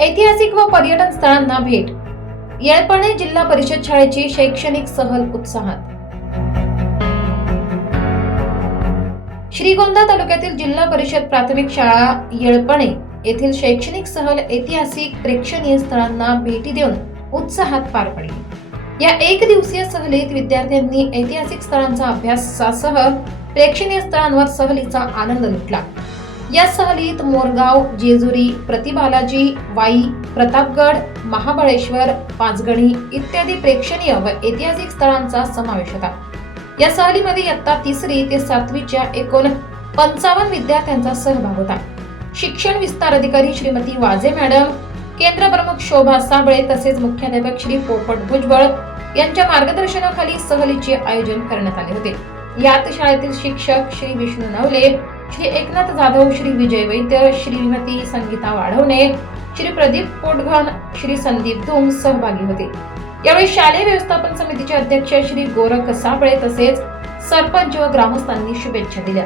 ऐतिहासिक व पर्यटन स्थळांना भेट. येळपणे जिल्हा परिषद शाळेची शैक्षणिक सहल उत्साहात. श्रीगोंदा तालुक्यातील जिल्हा परिषद प्राथमिक शाळा येळपणे येथील शैक्षणिक सहल ऐतिहासिक प्रेक्षणीय स्थळांना भेटी देऊन उत्साहात पार पडली. या एक दिवसीय सहलीत विद्यार्थ्यांनी ऐतिहासिक स्थळांचा अभ्यासासह प्रेक्षणीय स्थळांवर सहलीचा आनंद लुटला. या सहलीत मोरगाव जेजुरी प्रतिबालाजी वाई प्रतापगड महाबळेश्वर पाचगणी इत्यादी प्रेक्षणीय व ऐतिहासिक स्थळांचा समावेश होता. या सहलीमध्ये इयत्ता तिसरी ते सातवीच्या एकूण पंचावन्न विद्यार्थ्यांचा सहभाग होता. शिक्षण विस्तार अधिकारी श्रीमती वाजे मॅडम केंद्र प्रमुख शोभा साबळे तसेच मुख्याध्यापक श्री पोपट भुजबळ यांच्या मार्गदर्शनाखाली सहलीचे आयोजन करण्यात आले होते. यात शाळेतील शिक्षक श्री विष्णू नवले श्री एकनाथ जाधव श्री विजय वैद्य श्रीमती संगीता वाढवणे श्री प्रदीप पोटघन श्री संदीप धुम सहभागी होते. यावेळी शालेय व्यवस्थापन समितीचे अध्यक्ष श्री गोरख साबळे तसेच सरपंच व ग्रामस्थांनी शुभेच्छा दिल्या.